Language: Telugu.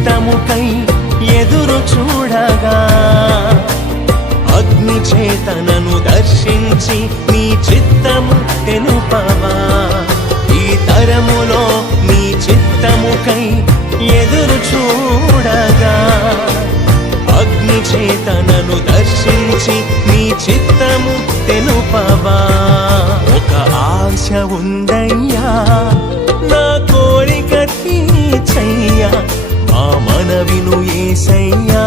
చిత్తముకై ఎదురు చూడగా అగ్ని చేతనను దర్శించి నీ చిత్తము తెలుపవా ఈ తరములో నీ చిత్తముకై ఎదురు చూడగా అగ్ని చేతనను దర్శించి నీ చిత్తము తెలుపవా ఒక ఆశ ఉందయ్యా నా కోరిక తీర్చయ్యా మా మనవిను యేసయ్యా